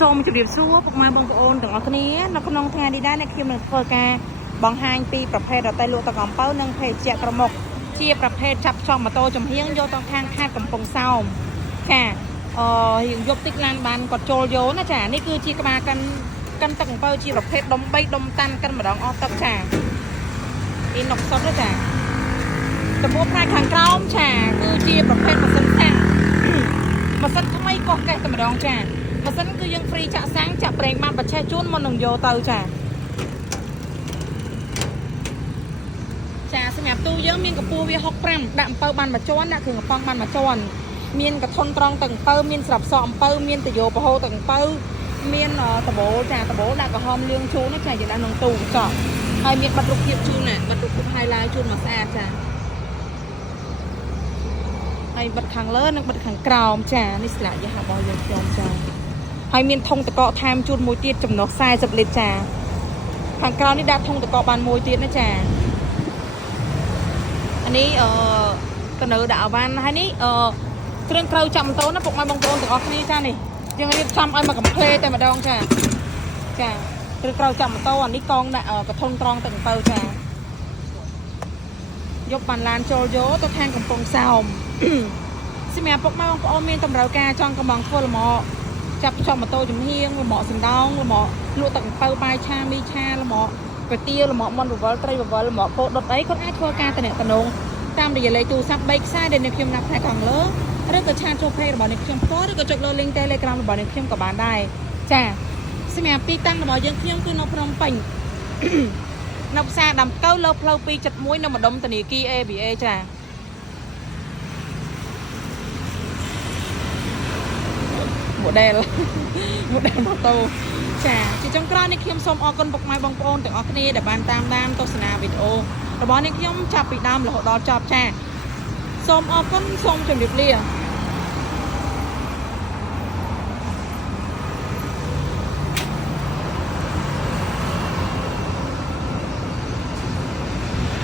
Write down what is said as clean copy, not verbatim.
សូមជម្រាបសួរពុកម៉ែបងប្អូនទាំងអស់គ្នានៅក្នុងថ្ងៃនេះដែរខ្ញុំនឹងធ្វើការបង្ហាញពីប្រភេទរទេះលក់ទឹកអំពៅនិងភេសជ្ជៈក្រមុកជាប្រភេទចាប់ចង់ម៉ូតូចំហៀងយកទៅខាងខេត្តកំពង់សោមចារៀងយកតិចឡានបានគាត់ចូលយកណាចានេះគឺជាក្បាលកិនទឹកអំពៅជាប្រភេទដុំ3ដុំតាន់កិនម្ដងអស់ទឹកចាអ៊ីណុកសុតណាចាចំពោះផ្នែកខាងក្រោមចាគឺជាប្រភេទម៉ាស៊ីនតាំងម៉ាស៊ីនថ្មីកោះកេះតែម្ដងចាម៉ាស៊ីនគឺយើងហ្វ្រីចាក់សាំងចាក់ប្រេងបានបច្ចេកជូនមុននឹងយកទៅចាសម្រាប់ទូយើងមានកម្ពស់វា65ដាក់អំពៅបានមួយជាន់ដាក់គ្រឿងកំប៉ុងបានមួយជាន់មានកធុនត្រង់ទឹកអំពៅមានស្រាប់សក់អំពៅមានតយោប្រហូរទឹកអំពៅមានដបូលចាដបូលដាក់ក្រហមលឿងជូនណាចាយើងដាក់ក្នុងទូកញ្ចក់ហើយមានបិទរូបភាពជូនណាបិទរូបភាព highlight ជូនមកស្អាតចាហើយបិទខាងលើនិងបិទខាងក្រោមចានេះស្លាកយីហរបស់យើងខ្ញុំចាហើយមានធុងតកកថែមជូនមួយទៀតចំណុះ40លីត្រចាខាងក្រោមនេះដាក់ធុងតកកបានមួយទៀតណាចាអានេះកនៅដាក់អវ៉ាន់ហើយនេះគ្រឿងក្រៅចាប់ម៉ូតូណាពុកម៉ែបងប្អូនទាំងអស់គ្នាចានេះយើងរៀបចំឲ្យមកកំភ្លេតែម្ដងចាគ្រឿងក្រៅចាប់ម៉ូតូអានេះកងដាក់កធុនត្រង់ទឹកអំពៅចាយកបានឡានចូលយកទៅខាងកំពង់សោមសម្រាប់ពុកម៉ែបងប្អូនមានតម្រូវការចង់កំងធ្វើលម្អចាប់ចង់ម៉ូតូចំហៀងលម្អសណ្ដោងលម្អលក់ទឹកអំពៅបាយឆាមីឆាលម្អก๋วยเตี๋ยวលម្អមន់បវលត្រីបវលលម្អពោតដុតអីគាត់អាចធ្វើការតំណតាមរយៈលេខទូរស័ព្ទ3ខ្សែដែលខ្ញុំដាក់ផ្នែកខាងលើឬក៏ឆាតចូល page របស់អ្នកខ្ញុំផ្ទាល់ឬក៏ចុចលើ link Telegram របស់អ្នកខ្ញុំក៏បានដែរចាសម្រាប់ទីតាំងរបស់យើងខ្ញុំគឺនៅភ្នំពេញនៅផ្សារដាំកៅលើផ្លូវ271នៅម្ដុំធនាគារ ABA ចាmodel ម៉ូតូចាជាចុងក្រោយនេះខ្ញុំសូមអរគុណពុកម៉ែបងប្អូនទាំងអស់គ្នាដែលបានតាមដានទស្សនាវីដេអូរបស់នេះខ្ញុំចាប់ពីដើមរហូតដល់ចប់ចាសូមអរគុណសូមជម្រាបលា